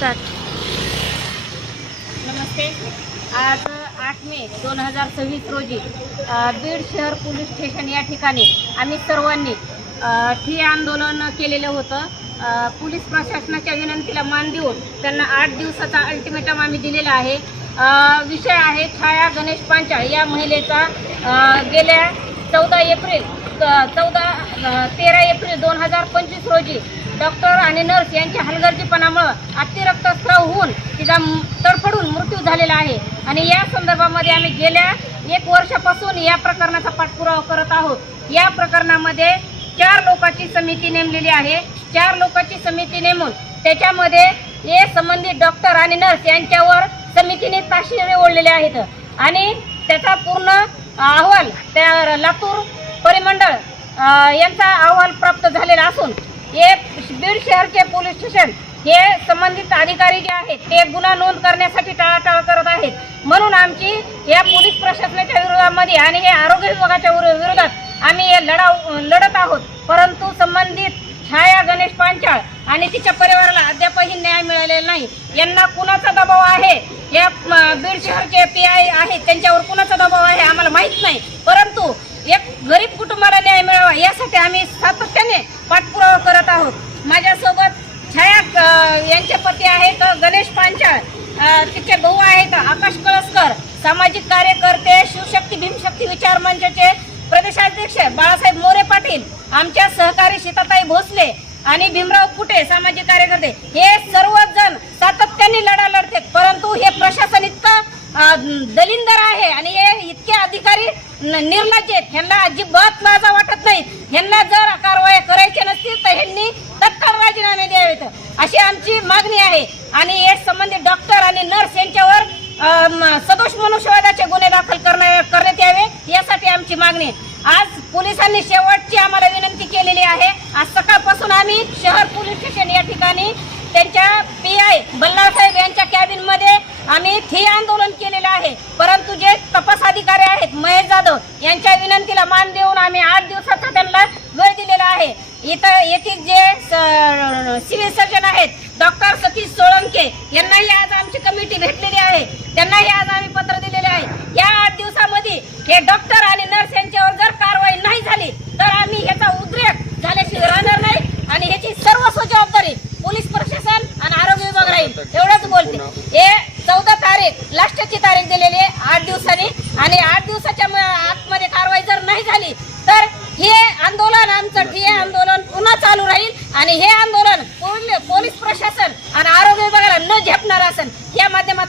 Start. नमस्ते. आज 8 मे 2026 रोजी बीड शहर पोलीस स्टेशन या ठिकाणी आम्ही सर्वांनी ठिय्या आंदोलन केलेलं होतं. पोलीस प्रशासनाच्या विनंतीला मान देऊन त्यांना 8 दिवसाचा अल्टिमेटम आम्ही दिलेला आहे. विषय आहे छाया गणेश पांचाळ या महिलेचा गेल्या 13 एप्रिल 2025 रोजी डॉक्टर आणि नर्स यांच्या हलगर्जीपणामुळे अतिरक्तस्राव होऊन तिचा तडफडून मृत्यू झालेला आहे. आणि या संदर्भामध्ये आम्ही गेल्या 1 वर्षापासून या प्रकरणाचा पाठपुरावा करत आहोत. या प्रकरणामध्ये 4 लोकांची समिती नेमलेली आहे. 4 लोकांची समिती नेमून त्याच्यामध्ये हे संबंधित डॉक्टर आणि नर्स यांच्यावर समितीने ताशेरे ओढलेले आहेत. आणि त्याचा पूर्ण अहवाल त्या लातूर परिमंडळ यांचा अहवाल प्राप्त झालेला असून हे बीड शहरचे पोलीस स्टेशन हे संबंधित अधिकारी जे आहेत ते गुन्हा नोंद करण्यासाठी टाळाटाळ करत आहेत. म्हणून आमची या पोलीस प्रशासनाच्या विरोधामध्ये आणि हे आरोग्य विभागाच्या विरोधात आम्ही हे लढत आहोत. परंतु संबंधित छाया गणेश पांचाळ आणि तिच्या परिवाराला अद्यापही न्याय मिळालेला नाही. यांना कुणाचा दबाव आहे, या बीड शहरचे PI आहेत त्यांच्यावर कुणाचा दबाव आहे आम्हाला माहीत नाही. परंतु एक गरीब कुटुंबाला न्याय मिळावा यासाठी आम्ही सातत्याने पाठपुरावा करत आहोत. माझ्यासोबत छाया यांचे पती आहेत गणेश पांचाळ, तिचे भाऊ आहेत आकाश कळसकर, सामाजिक कार्यकर्ते, शिवशक्ती भीमशक्ती विचार मंचाचे प्रदेशाध्यक्ष बाळासाहेब मोरे पाटील, आमच्या सहकारी सीताताई भोसले आणि भीमराव कुटे सामाजिक कार्यकर्ते, हे सर्वजण सातत्याने लढा लढतात. परंतु हे प्रशासन इतकं दलिंदर आहे आणि हे इतके अधिकारी निर्लज्ज आहेत. ह्यांना अजिबात लाजा वाटत नाही. ह्यांना जर कारवाया करायच्या नसतील तर ह्यांनी तत्काळ राजीनामे द्यावेत अशी आमची मागणी आहे. आणि हे संबंधित डॉक्टर आणि नर्स यांच्यावर सदोष मनुष्यवधाचे गुन्हे दाखल करण्यात यावे यासाठी आमची मागणी आहे. आज पोलिसांनी शेवटची आम्हाला विनंती केलेली आहे. आज सकाळपासून आम्ही शहर पोलीस स्टेशन या ठिकाणी त्यांच्या PI बल्लाळसाहेब यांच्या कॅबिनमध्ये आम्ही ठिय्या आंदोलन केलेलं आहे. परंतु जे तपास अधिकारी आहेत महेश जाधव यांच्या विनंतीला मान देऊन आम्ही 8 दिवसाचा त्यांना वेळ दिलेला आहे. येथील जे सिव्हिल सर्जन आहेत डॉक्टर सतीश सोळंके यांनाही आज आमची कमिटी भेटलेली आहे. त्यांनाही आज आम्ही पत्र दिलेले आहे. या 8 दिवसामध्ये हे डॉक्टर आणि नर्स यांच्यावर जर कारवाई नाही झाली तर आम्ही ह्याचा उद्रेक झाल्याशिवाय राहणार नाही आणि ह्याची सर्वस्व जबाबदारी पोलीस प्रशासन आणि आरोग्य विभाग राहील एवढंच बोलते. हे 14 तारीख लास्टची तारीख दिलेली आहे 8 दिवसांनी आणि 8 दिवसाच्या आतमध्ये कारवाई जर नाही झाली तर हे आंदोलन आमचं ठिय्या आंदोलन पुन्हा चालू राहील. आणि हे आंदोलन पोलीस प्रशासन आणि आरोग्य विभागाला न झेपणार असेल या माध्यमात